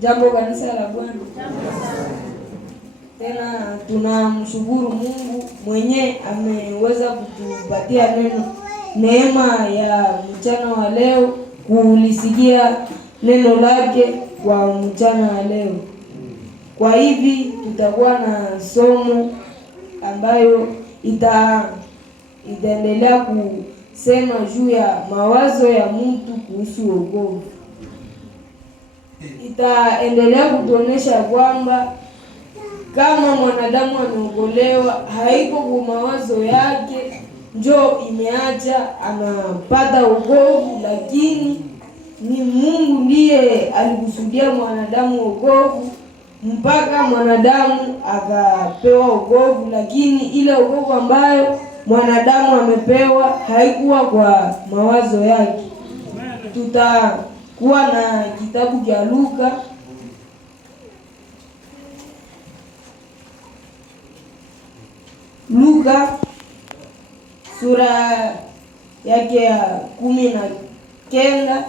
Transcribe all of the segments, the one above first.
Jambo kanisa la Bwana. Tena tunamshukuru Mungu mwenye ameweza kutupatia neema ya mchana wa leo kulisikia neno lake kwa mchana wa leo. Kwa hivi tutakuwa na somo ambayo itaendelea kusema juu ya mawazo ya mtu kuhusu wokovu. Itaendelea kutuonesha kwamba kama mwanadamu ameokolewa, haiko kwa mawazo yake njo imeacha anapata wokovu, lakini ni Mungu ndiye alikusudia mwanadamu wokovu mpaka mwanadamu akapewa wokovu, lakini ile wokovu ambayo mwanadamu amepewa haikuwa kwa mawazo yake. Tutakuwa na kitabu cha Luka sura yake ya 19.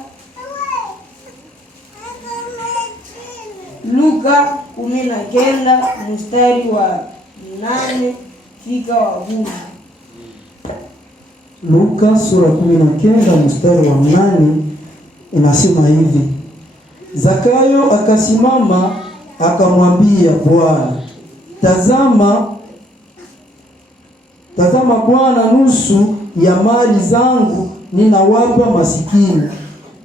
Luka 19 mstari wa 8 fika wa 10. Luka sura 19 mstari wa 8 inasema hivi: Zakayo akasimama akamwambia Bwana, Tazama Bwana, nusu ya mali zangu ninawapa masikini,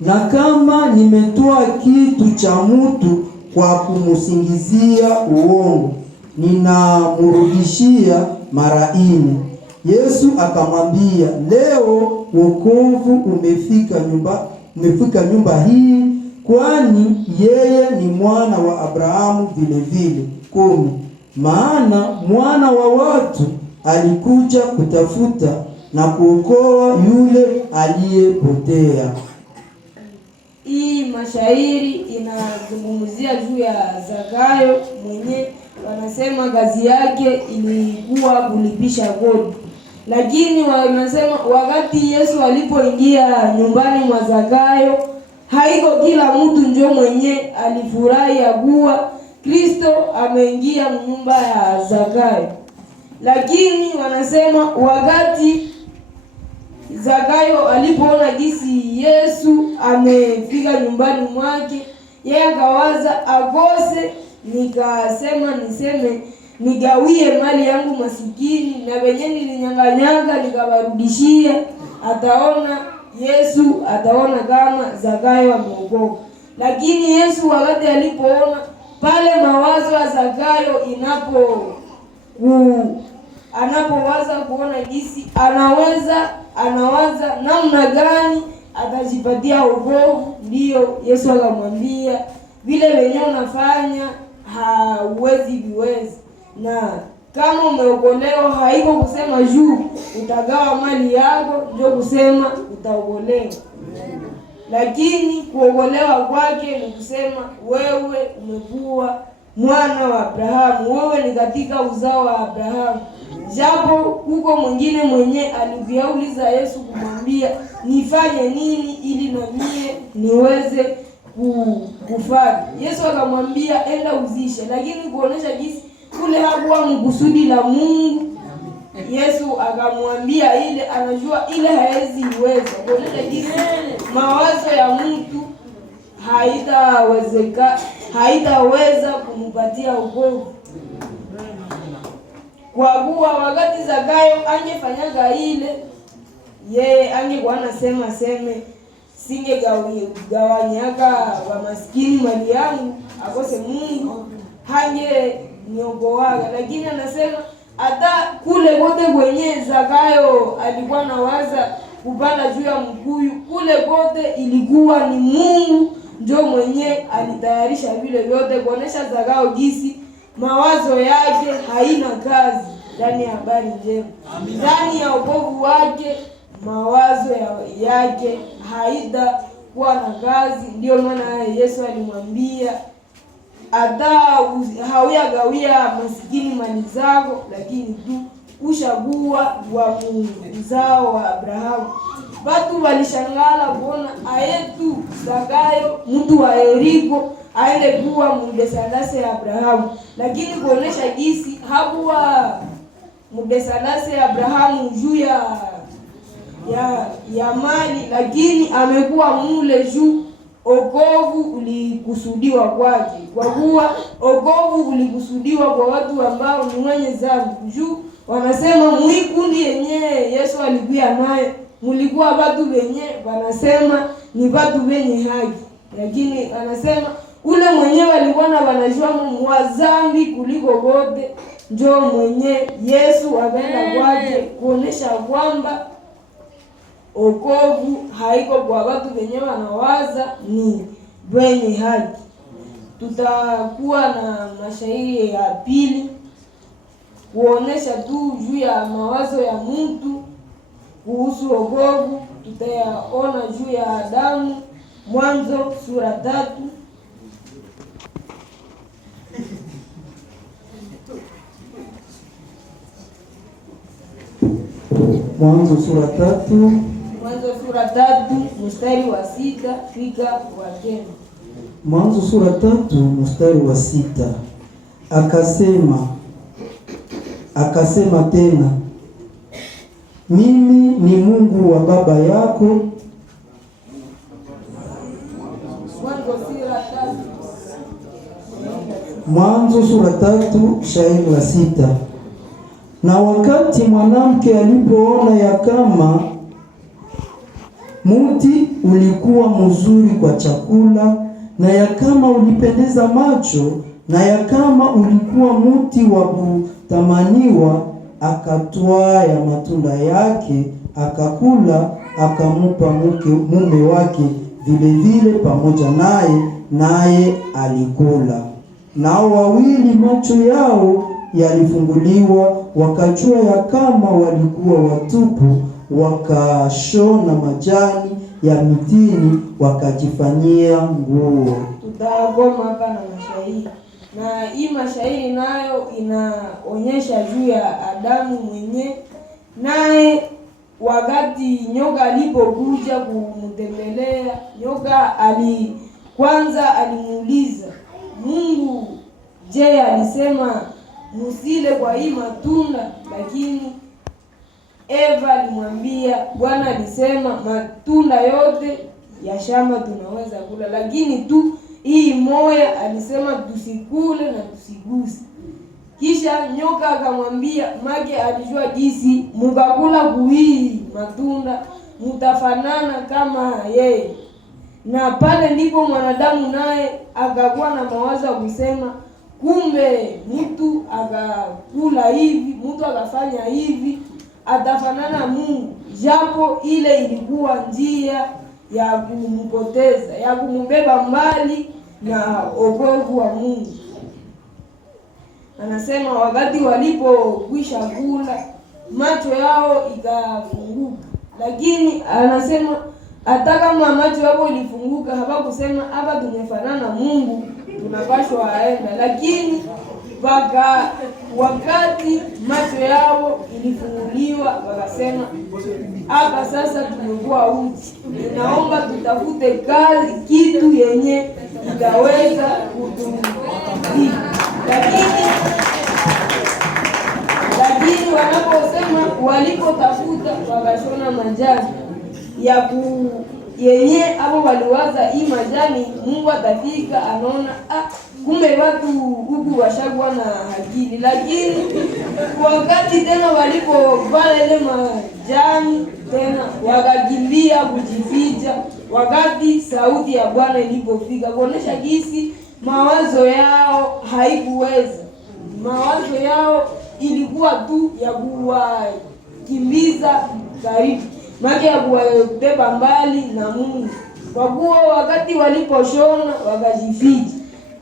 na kama nimetoa kitu cha mtu kwa kumusingizia uongo, ninamrudishia mara 4. Yesu akamwambia, leo wokovu umefika nyumba hii, kwani yeye ni mwana wa Abrahamu vile vile. 10. Maana mwana wa watu alikuja kutafuta na kuokoa yule aliyepotea. Hii mashairi inazungumzia juu ya Zakayo mwenye wanasema kazi yake ilikuwa kulipisha kodi. Lakini wanasema wakati Yesu alipoingia nyumbani mwa Zakayo, haiko kila mtu njo mwenye alifurahi ya kuwa Kristo ameingia nyumba ya Zakayo. Lakini wanasema wakati Zakayo alipoona gisi Yesu amefika nyumbani mwake, yeye akawaza akose, niseme nigawie mali yangu masikini, na wenye nilinyang'anyanga nikawarudishia. Ataona kama Zakayo ameokoka. Lakini Yesu wakati alipoona pale mawazo ya Zakayo anapowaza kuona jinsi anawaza namna gani atajipatia wokovu, ndio Yesu akamwambia vile wenyewe unafanya hauwezi viwezi, na kama umeokolewa haiko kusema juu utagawa mali yako ndio kusema utaokolewa. Lakini kuokolewa kwake ni kusema wewe umekuwa mwana wa Abrahamu, wewe ni katika uzao wa Abrahamu. Japo huko mwingine mwenye alivyauliza Yesu kumwambia nifanye nini ili na mie niweze kufuata. Yesu akamwambia enda uzishe, lakini kuonesha jinsi kule hakuwa mkusudi la Mungu. Yesu akamwambia ile anajua ile haezi iweza, kuonesha jinsi mawazo ya mtu haitaweza kumpatia wokovu. Kwa kuwa wakati Zakayo angefanyaga ile, yeye angekuwa anasema singegawanyaka wa maskini mali yangu, akose Mungu hange niokoaga. Lakini anasema hata kule kote kwenye Zakayo alikuwa nawaza kupanda juu ya mkuyu, kule kote ilikuwa ni Mungu ndio mwenye alitayarisha vile vyote, kuonesha Zakayo jinsi mawazo yake haina kazi ndani ya habari njema. Ndani ya wokovu wake mawazo yake haitakuwa na kazi. Ndio maana Yesu alimwambia hata hauyagawia masikini mali zako, lakini tu ushakuwa wa mzao wa Abrahamu. Watu walishangala kuona ayetu Zakayo mtu wa Yeriko aende kuwa mdesalase ya Abrahamu, lakini kuonesha jinsi hakuwa mdesalase ya Abrahamu juu ya mali, lakini amekuwa mule juu okovu ulikusudiwa kwake, kwa kuwa okovu ulikusudiwa kwa watu ambao ni wenye dhambi. Juu wanasema mwikundi yenyewe Yesu alikuwa naye mulikuwa watu wenye wanasema ni watu wenye haki, lakini anasema ule mwenyewe alikuwa na wanajua mwa dhambi kuliko wote, njoo mwenye Yesu akaenda kwake kuonesha kwamba okovu haiko kwa watu wenyewe wanawaza ni wenye haki. Tutakuwa na mashairi ya pili kuonesha tu juu ya mawazo ya mtu kuhusu okovu. Tutayaona juu ya Adamu, Mwanzo sura 3. Mwanzo sura 3. Mwanzo sura 3 mstari wa 6 fika wa 9. Mwanzo sura 3 mstari wa 6. Akasema tena, mimi ni Mungu wa baba yako. Mwanzo sura 3 shairi la 6. Na wakati mwanamke alipoona ya kama muti ulikuwa mzuri kwa chakula, na ya kama ulipendeza macho, na ya kama ulikuwa muti wa kutamaniwa, akatwaa ya matunda yake akakula, akamupa mume wake vile vile pamoja naye alikula. Nao wawili macho yao yalifunguliwa, wakajua ya kama walikuwa watupu, wakashona majani ya mitini wakajifanyia nguo. Tutagoma hapa na mashairi, na hii mashairi nayo inaonyesha juu ya Adamu mwenye naye. Wakati nyoka alipokuja kumtembelea, nyoka kwanza alimuuliza Mungu, je, alisema musile kwa hii matunda? Lakini Eva alimwambia Bwana alisema matunda yote ya shamba tunaweza kula, lakini tu hii moya alisema tusikule na tusiguse. Kisha nyoka akamwambia, make alijua jinsi mukakula kuhii matunda mutafanana kama yeye. Na pale ndipo mwanadamu naye akakuwa na mawazo ya kusema, kumbe mtu akakula hivi, mtu akafanya hivi, atafanana Mungu, japo ile ilikuwa njia ya kumpoteza, ya kumbeba mbali na wokovu wa Mungu. Anasema wakati walipokwisha kula, macho yao ikafunguka, lakini anasema hata kama macho yao ilifunguka, hawakusema hapa tumefanana Mungu, tunapashwa aenda. Lakini wakati macho yao ilifunguliwa, wakasema hapa sasa tumekuwa uchi, naomba tutafute kazi, kitu yenye itaweza kutuhii. Lakini wanaposema walipotafuta, wakashona majani yenye hapo waliwaza hii majani Mungu atafika anaona kumbe watu huku washakuwa na akili. Lakini wakati tena walipovala ile majani tena wakakimbia kujificha, wakati sauti ya Bwana ilipofika, kuonesha jinsi mawazo yao haikuweza. Mawazo yao ilikuwa tu ya kuwakimbiza karibu, maki ya kuwabeba mbali na Mungu, kwa kuwa wakati waliposhona wakajificha.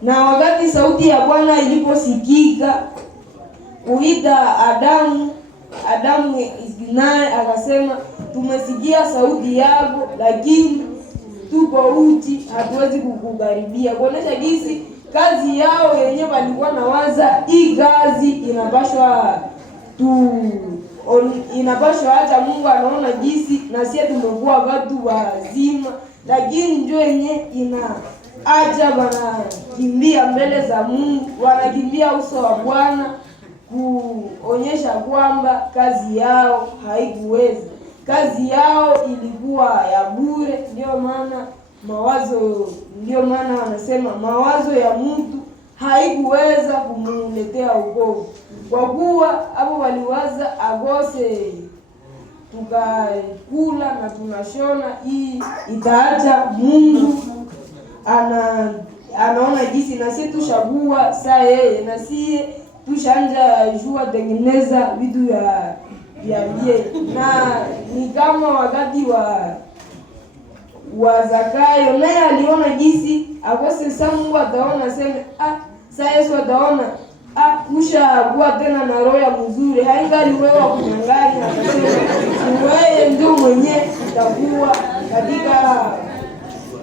Na wakati sauti ya Bwana iliposikika kuita Adamu, naye akasema, tumesikia sauti yako, lakini tuko uchi, hatuwezi kukukaribia. Kuonesha jinsi kazi yao yenyewe walikuwa na waza hii kazi inapashwa hata Mungu anaona jinsi na sisi tumekuwa watu wazima, lakini njoo yenyewe acha wanakimbia mbele za Mungu, wanakimbia uso wa Bwana kuonyesha kwamba kazi yao haikuweza, kazi yao ilikuwa ya bure. Ndio maana wanasema mawazo ya mtu haikuweza kumuletea wokovu, kwa kuwa hapo waliwaza agose tukakula na tunashona, hii itaacha Mungu anaona jinsi na sisi tushagua saa yeye na sie tushanja jua tengeneza vitu vya bie, na ni kama wakati wa Zakayo, naye aliona jinsi akose saa Mungu ataona seme saa Yesu ataona kushakuwa tena na roho ya mzuri, haingali wewe wa kunyang'anya, akasema wewe ndio mwenye utakuwa katika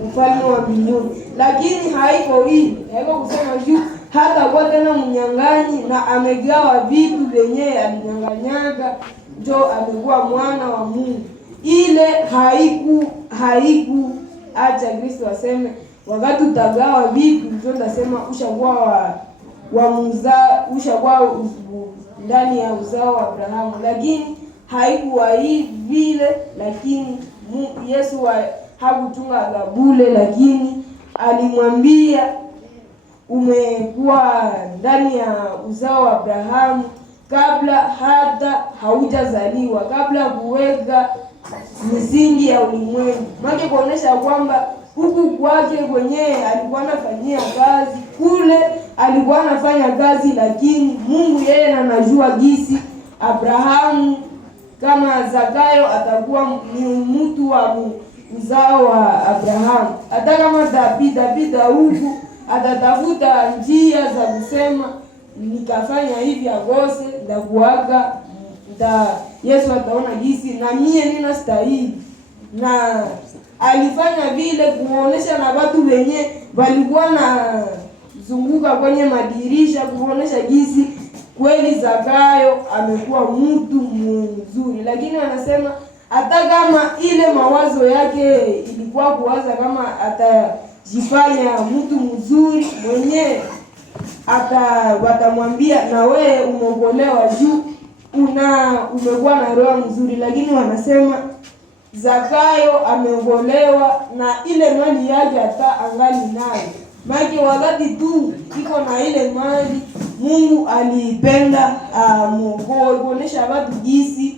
ufalme wa mbinguni. Lakini haiko hivi, haiko kusema juu hata kwa tena mnyang'anyi na amegawa vitu vyenye alinyang'anyaga ndio amekuwa mwana wa Mungu. Ile haiku acha Kristo aseme wakati utagawa vitu ndio ndasema ushakuwa ushakuwa ndani ya uzao wa Abrahamu. Lakini haikuwa vile, lakini Yesu hakutunga gabule, lakini alimwambia umekuwa ndani ya uzao wa Abrahamu kabla hata haujazaliwa, kabla kuweka misingi ya ulimwengu. Maana kuonesha kwamba huku kwake mwenyewe alikuwa anafanyia kazi, kule alikuwa anafanya kazi, lakini Mungu yeye anajua gisi Abrahamu kama Zakayo atakuwa ni mtu wa uzao wa Abrahamu. Hata kama David huku atatafuta njia za kusema nikafanya hivi agose ndakuaga Yesu ataona gisi na mie nina stahili, na alifanya vile kuonesha na watu wenye walikuwa na zunguka kwenye madirisha kuonesha gisi kweli Zakayo amekuwa mtu mzuri. Lakini wanasema hata kama ile mawazo yake ilikuwa kuwaza kama atajifanya mtu mzuri mwenyewe, watamwambia na wewe umeokolewa juu umekuwa na roho mzuri. Lakini wanasema Zakayo ameokolewa na ile mali yake hata angali nayo. Maana wakati tu iko na ile mali, Mungu alipenda muokoe, kuonesha watu jinsi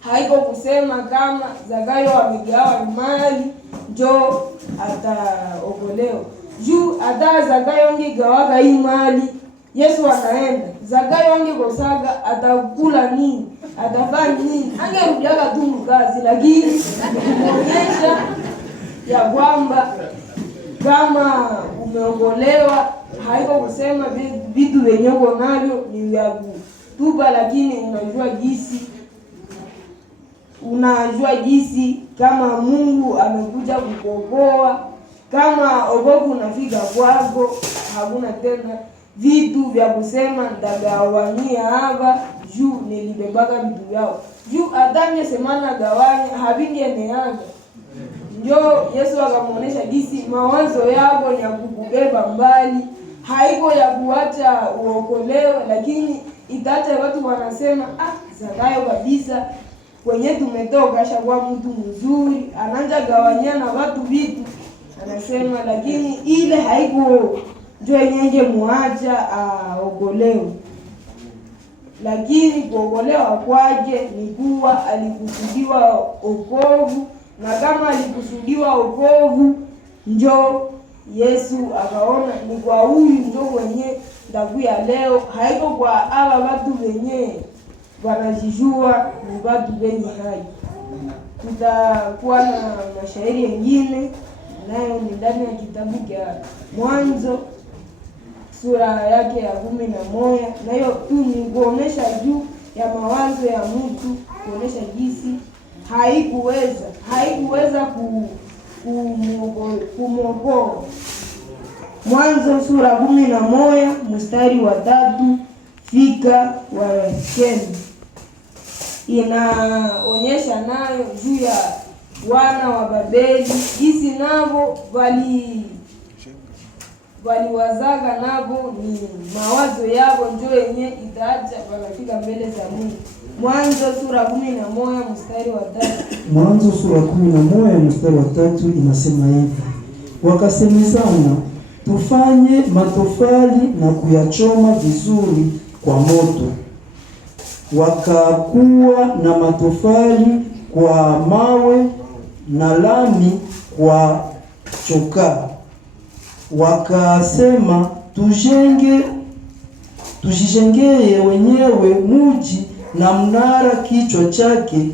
haiko kusema kama Zakayo amegawa mali njo ataokolewa. Juu hata Zakayo angegawaga hii mali, Yesu anaenda, Zakayo angekosaga atakula nini? Atafanya nini? Angerudiaga tu mkazi. Lakini kuonyesha ya kwamba kama umeokolewa haiko kusema vitu vyenye uko navyo ni vya kutupa, lakini unajua jinsi kama Mungu amekuja kukuokoa. Kama ogovu unafika kwako, hakuna tena vitu vya kusema ndagawania hapa juu nilibebaka vitu vyao. Juu adamye semana gawanya havingeneaga. Ndio Yesu akamuonesha jinsi mawazo yako ni ya kukubeba mbali, haiko ya kuacha uokolewe, lakini itaacha watu wanasema Zakayo kabisa kwenye tumetoka ashakuwa mtu mzuri, ananja gawanya na watu vitu anasema, lakini ile haiko ndio yenye muacha aokolewe. Lakini kuokolewa kwake ni kuwa alikusudiwa wokovu, na kama alikusudiwa wokovu njo Yesu akaona ni kwa huyu ndio wenye ndakuya leo, haiko kwa hawa watu wenye wanajijua ni watu wenye hai. Tutakuwa na mashairi mengine nayo ni ndani ya kitabu cha Mwanzo sura yake ya 11, nayo tu ni kuonesha juu ya mawazo ya mtu, kuonesha jinsi haikuweza kumwokoa. Mwanzo sura 11 mstari wa 3 fika wa 9 inaonyesha nayo juu ya wana wa Babeli jinsi navo waliwazaga nabo ni mawazo yao ndio yenye itaacha wakafika mbele za Mungu. Mwanzo sura 11 mstari wa 3. Mwanzo sura 11 mstari wa 3 inasema hivi: wakasemezana, tufanye matofali na kuyachoma vizuri kwa moto. Wakakuwa na matofali kwa mawe na lami kwa chokaa. Wakasema, tujijengee wenyewe muji na mnara kichwa chake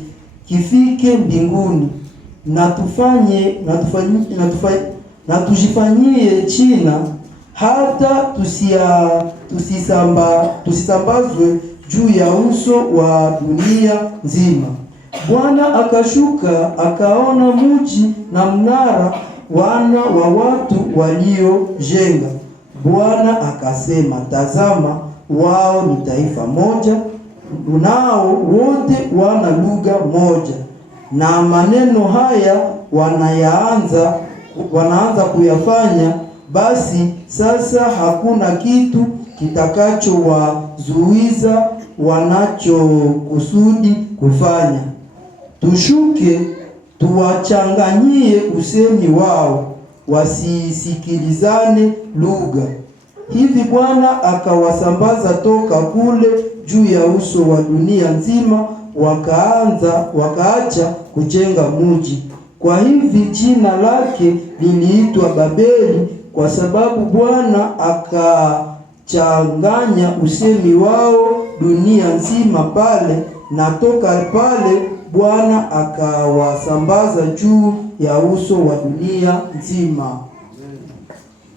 kifike mbinguni, na tujifanyie china, hata tusisambazwe juu ya uso wa dunia nzima. Bwana akashuka akaona muji na mnara wana wa watu waliojenga. Bwana akasema, tazama, wao ni taifa moja, nao wote wana lugha moja, na maneno haya wanaanza kuyafanya. Basi sasa hakuna kitu kitakachowazuiza wanachokusudi kufanya. Tushuke tuwachanganyie usemi wao, wasisikilizane lugha. Hivi Bwana akawasambaza toka kule juu ya uso wa dunia nzima, wakaacha kujenga muji. Kwa hivi jina lake liliitwa Babeli, kwa sababu Bwana akachanganya usemi wao dunia nzima pale, na toka pale Bwana akawasambaza juu ya uso wa dunia nzima.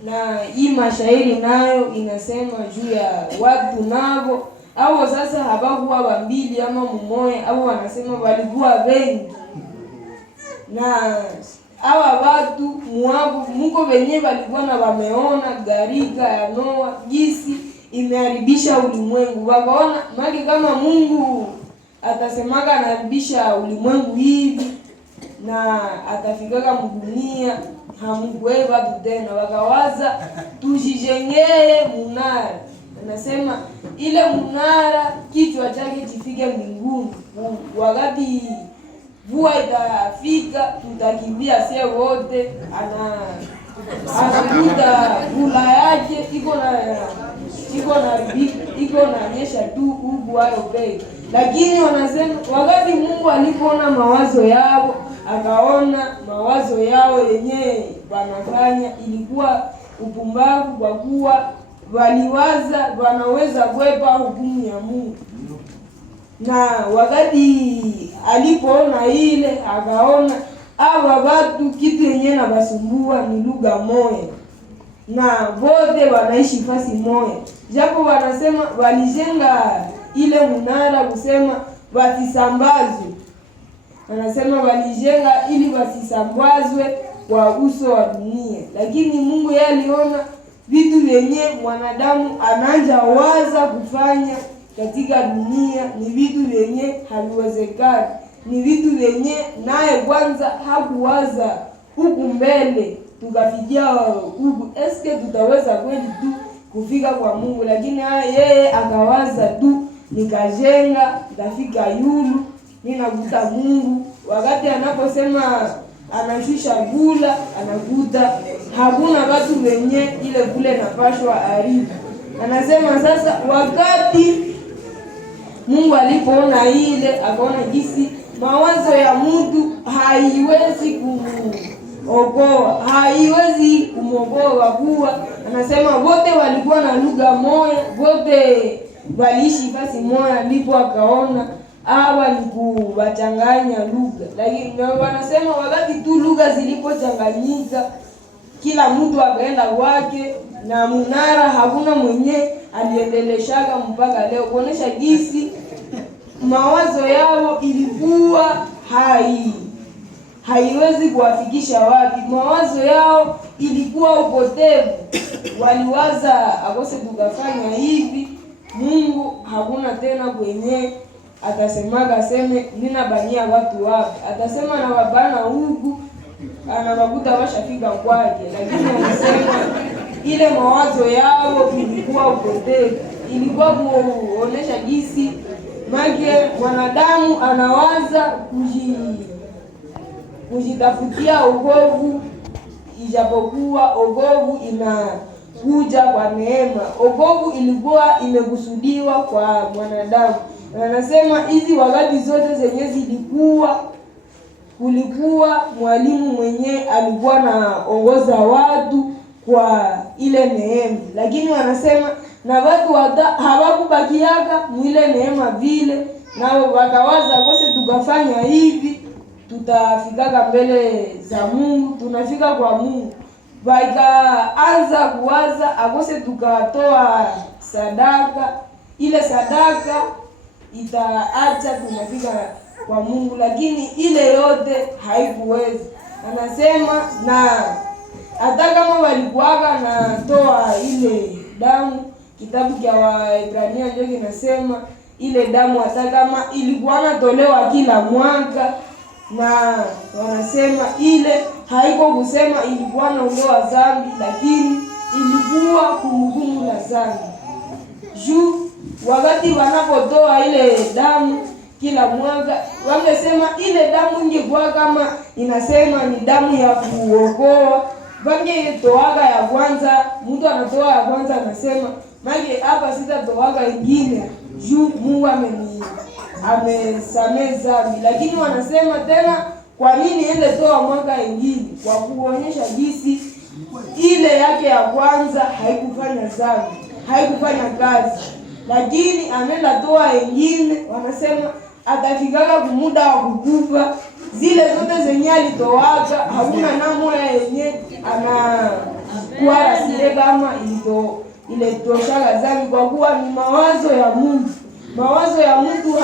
Na hii mashairi nayo inasema juu ya watu navo au sasa habakuwa wambili ama mmoja, au wanasema walikuwa wengi. Na hawa watu muko wenye walikuwa na wameona gharika ya Noa jinsi imeharibisha ulimwengu. Wakaona maki kama Mungu atasemaga anaharibisha ulimwengu hivi na atafikaka mdunia hamkuwe watu tena. Wakawaza tujijengee munara. Anasema ile munara kichwa chake kifike mbinguni. Wakati mvua itafika tutakimbia sie wote. Anakuta kula yake iko na nyesha tu huku hayo peke. Lakini wanasema wakati Mungu alipoona mawazo yao, akaona mawazo yao yenyewe wanafanya ilikuwa upumbavu, kwa kuwa waliwaza wanaweza kwepa hukumu ya Mungu. Na wakati alipoona ile, akaona hawa watu kitu yenyewe na basumbua ni lugha moja, na wote wanaishi fasi moja, japo wanasema walijenga ile munara kusema wasisambazwe. Anasema walijenga ili wasisambazwe kwa uso wa dunia, lakini Mungu yeye aliona vitu vyenye mwanadamu anaanza waza kufanya katika dunia ni vitu vyenye haviwezekani, ni vitu vyenye naye kwanza hakuwaza huku mbele tukafikia huku, eske tutaweza kweli tu kufika kwa Mungu. Lakini yeye akawaza tu, nikajenga ndafika yulu ninakuta Mungu. Wakati anaposema anashusha gula, anakuta hakuna watu wenye ile kule napashwa aribu. Anasema sasa wakati Mungu alipoona ile, akaona jinsi mawazo ya mtu haiwezi kumogoa, haiwezi kumogoa, kuwa anasema wote walikuwa na lugha moja, wote waliishi fasi moja. Ndipo akaona hawa ni kuwachanganya lugha. Lakini wanasema wakati tu lugha zilipochanganyika, kila mtu akaenda wake, na munara hakuna mwenye aliendeleshaga mpaka leo, kuonesha jinsi mawazo yao ilikuwa haiwezi kuwafikisha wapi. Mawazo yao ilikuwa upotevu. Waliwaza akose tukafanya hivi, Mungu hakuna tena kwenye atasemaga seme nina bania watu wapi. Atasema na wabana huku anawakuta washafika kwake. Lakini anasema ile mawazo yao ilikuwa upotevu, ilikuwa kuonesha jinsi make mwanadamu anawaza kujitafutia ogovu, ijapokuwa ogovu inakuja kwa neema. Ogovu ilikuwa imekusudiwa kwa mwanadamu. Na anasema hizi wakati zote zenye kulikuwa mwalimu mwenye alikuwa naongoza watu kwa ile neema, lakini wanasema na watu hawakubakiaka mwile neema vile, nao wakawaza kose tukafanya hivi tutafikaka mbele za Mungu, tunafika kwa Mungu. Wakaanza kuwaza akose tukatoa sadaka, ile sadaka itaacha tunafika kwa Mungu, lakini ile yote haikuweza. Anasema na hata kama walikuwaga na toa ile damu, kitabu cha Waebrania ndio kinasema ile damu hata kama ilikuwa natolewa kila mwaka, na wanasema ile haiko kusema ilikuwa naondoa dhambi, lakini ilikuwa kumhukumu na dhambi. Juu wakati wanapotoa ile damu kila mwaka, wangesema ile damu ingekuwa kama inasema ni damu ya kuokoa, wangetoaga ya kwanza. Mtu anatoa ya kwanza anasema mage hapa sitatoaga ingine juu Mungu amesamehe dhambi. Lakini wanasema tena kwa nini ende toa mwaka ingine? Kwa kuonyesha jinsi ile yake ya kwanza haikufanya dhambi, haikufanya kazi, lakini anaenda toa ingine. Wanasema atafikaka kumuda wa kukufa, zile zote zenye alitoaga hakuna namna yenye anakuwa rasile kama ile toshaka dhambi, kwa kuwa ni mawazo ya Mungu. Mawazo ya mtu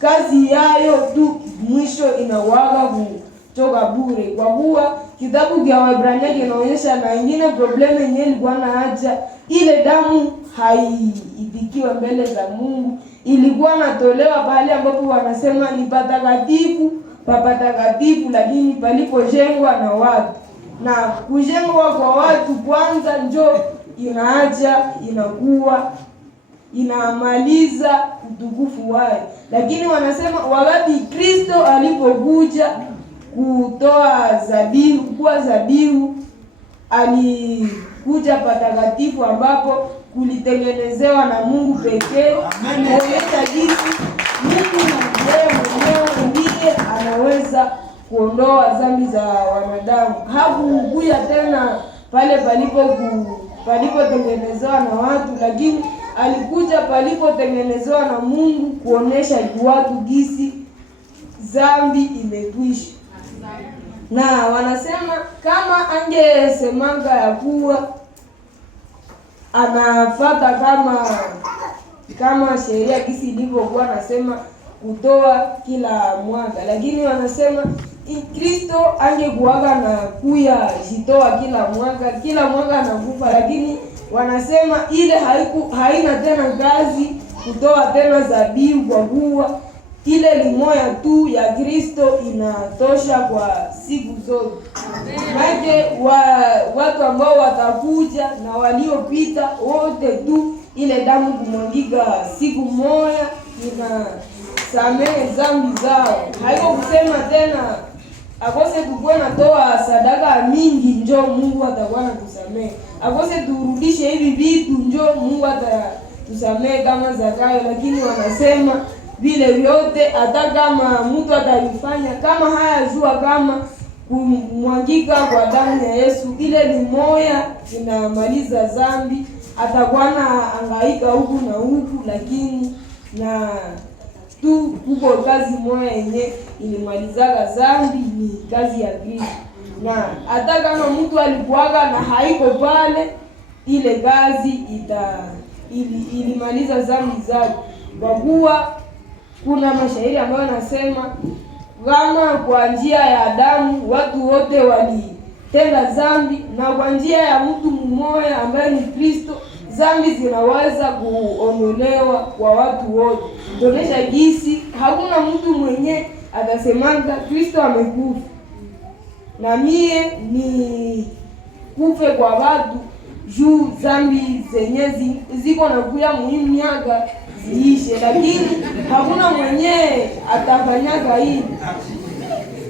kazi yayo tu mwisho inawaga kutoka bure, kwa kuwa kitabu cha Waebrania kinaonyesha na ingine problemu yenyewe ilikuwa na haja ile damu haiitikiwe mbele za Mungu, ilikuwa natolewa pale ambapo wanasema ni patakatifu papatakatifu, lakini palipojengwa na watu, na kujengwa kwa watu kwanza njo inaacha inakuwa inamaliza utukufu wake. Lakini wanasema wakati Kristo alipokuja kutoa dhabihu, kuwa dhabihu, alikuja patakatifu ambapo kulitengenezewa na Mungu pekee, kuonyesha jinsi Mungu mwenyewe ndiye anaweza kuondoa dhambi za wanadamu. Hakukuja tena pale palipotengenezewa na watu, lakini alikuja palipotengenezewa na Mungu kuonesha watu jinsi dhambi imekwisha. Na wanasema kama angesemanga ya kuwa anafata kama sheria kisi ilivyokuwa nasema kutoa kila mwaka, lakini wanasema Kristo angekuwaga na kuya jitoa kila mwaka anakufa, lakini wanasema ile haina tena kazi kutoa tena dhabihu, kwa kuwa ile limoya tu ya Kristo inatosha kwa siku zote. Maana watu ambao watakuja na waliopita wote tu ile damu kumwangika siku moja inasamehe dhambi zao. Haiko kusema tena akose tukue natoa sadaka mingi njo Mungu atakuwa anatusamehe, akose turudishe hivi vitu njo Mungu atatusamehe kama Zakayo. Lakini wanasema vile vyote hata kama mtu atalifanya kama hayajua kama kumwangika kwa damu ya Yesu ile limoya inamaliza dhambi, atakuwa na hangaika huku na huku, lakini na tu kuko kazi moja yenye ilimalizaga dhambi, ni kazi ya Kristo. Na hata kama mtu alikuwaga na haiko pale, ile kazi ilimaliza dhambi zake, kwa kuwa kuna mashairi ambayo nasema kama kwa njia ya damu watu wote walitenda dhambi, na kwa njia ya mtu mmoja ambaye ni Kristo dhambi zinaweza kuondolewa kwa watu wote. Tuonesha jinsi hakuna mtu mwenye atasemanga Kristo amekufa na mie ni kufe kwa watu, juu zambi zenye ziko na kuya muhimu miaka ziishe, lakini hakuna mwenye atafanyaga hivi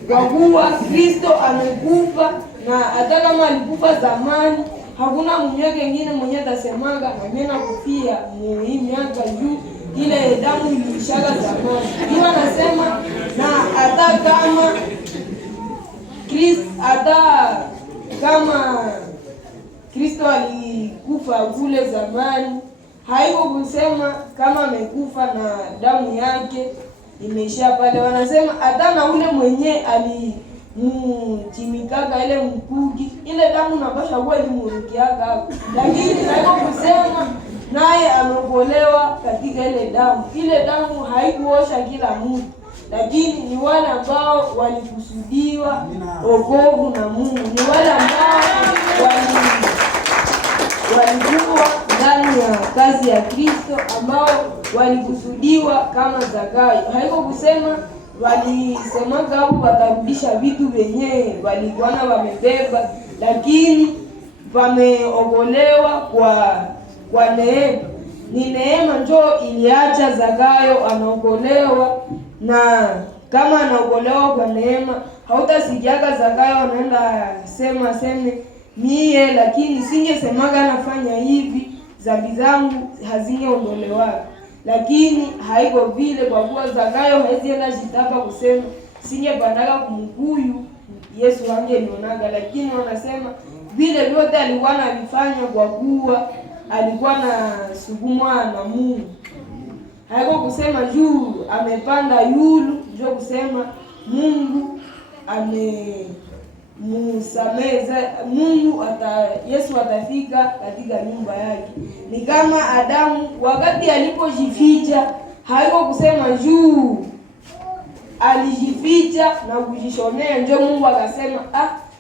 kwa kuwa Kristo amekufa, na hata kama alikufa zamani hakuna mnyeke mwingine mwenye atasemaga mwenye nakufia muhimu miaka juu ile damu ilishaga zamani. Hiyo anasema na hata kama Kristo alikufa kule zamani, haiko kusema kama amekufa na damu yake imesha pale. Wanasema hata na ule mwenye alimchimikaga ile mkuki, ile damu napasha kuwa ilimurukiaka hapo, lakini haiko kusema naye ameokolewa katika ile damu. Ile damu haikuosha kila mtu, lakini ni wale ambao walikusudiwa wokovu na Mungu, ni wale ambao walikuwa ndani ya kazi ya Kristo, ambao walikusudiwa kama Zakayo. Haiko kusema walisemaga hapo watarudisha vitu vyenyewe walikuwa wamebeba, lakini wameokolewa kwa neema. Ni neema njoo iliacha Zakayo anaokolewa, na kama anaokolewa kwa neema, hautasikiaga Zakayo anaenda seme mie, lakini singesemaga nafanya hivi dhambi zangu hazingeondolewa. Lakini haiko vile, kwa kuwa Zakayo hazienda jitapa kusema singepandaga kumkuyu Yesu angenionaga, lakini wanasema vile vyote alikuwa anavifanya kwa kuwa alikuwa na sukumwa na Mungu. Haiko kusema juu amepanda yulu ndio kusema Mungu amemusameza Mungu Yesu atafika katika nyumba yake. Ni kama Adamu wakati alipojificha, haiko kusema juu alijificha na kujishonea ndio Mungu akasema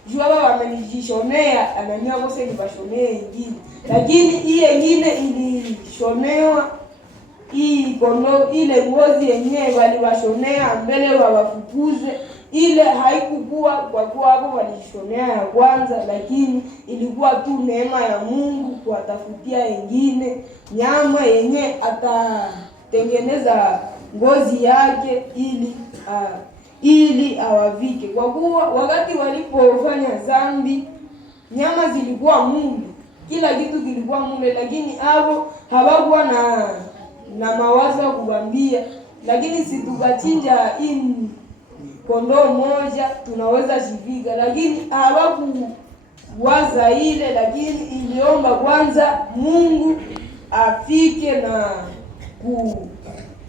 juu baba wamenijishonea anania kose nibashonee ingine, lakini hii ingine ilishonewa ile ngozi yenyewe walibashonea mbele wawafukuze. Ile haikukuwa kwa kuwa hapo walishonea ya kwanza, lakini ilikuwa tu neema ya Mungu kuwatafutia wengine nyama yenye atatengeneza ngozi yake ili awavike. Kwa kuwa wakati walipofanya dhambi nyama zilikuwa mule, kila kitu kilikuwa mule, lakini hao hawakuwa na mawazo ya kuambia, lakini si tukachinja kondoo moja tunaweza jivika, lakini hawakuwaza ile, lakini iliomba kwanza Mungu afike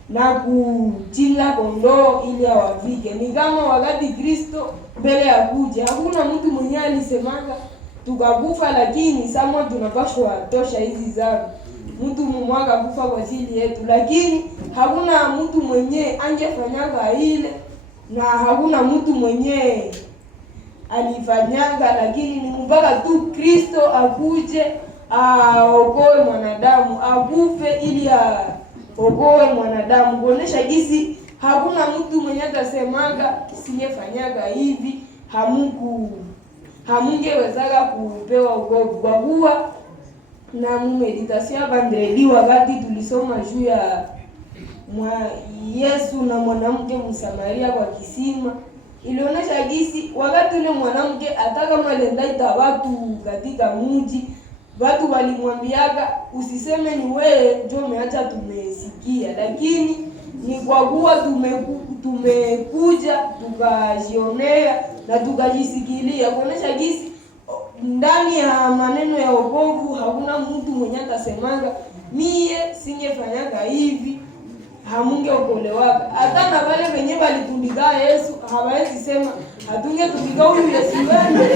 na kuchinja kondoo ili awavike. Ni kama wakati Kristo mbele ya kuja, hakuna mtu mwenye alisemaga tukakufa, lakini sama tunapashwa tosha hizi zangu. Mtu mmoja kufa kwa ajili yetu, lakini hakuna mtu mwenye angefanyaga ile, na hakuna mtu mwenye alifanyaga, lakini ni mpaka tu Kristo akuje aokoe mwanadamu, akufe ili okoe mwanadamu, kuonesha jinsi hakuna mtu mwenye atasemaga singefanyaga hivi hamungewezaga kupewa wokovu. Kwa kuwa na meditation vendredi wakati tulisoma juu ya Yesu na mwanamke Msamaria kwa kisima, ilionyesha jinsi wakati ule mwanamke hata kama alienda watu katika mji, watu walimwambiaga usiseme ni wewe ndio umeacha tumesikia, lakini ni kwa kuwa tumekuja tukajionea na tukajisikilia, kuonesha jinsi ndani ya maneno ya wokovu hakuna mtu mwenye atasemaga mie singefanyaga hivi hamungeokolewaga. Hata na wale wenye walitundika Yesu hawawezi sema hatungetundika huyu Yesu wewe,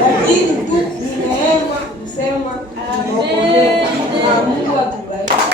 lakini tu ni neema kusema amen. Na Mungu atubariki.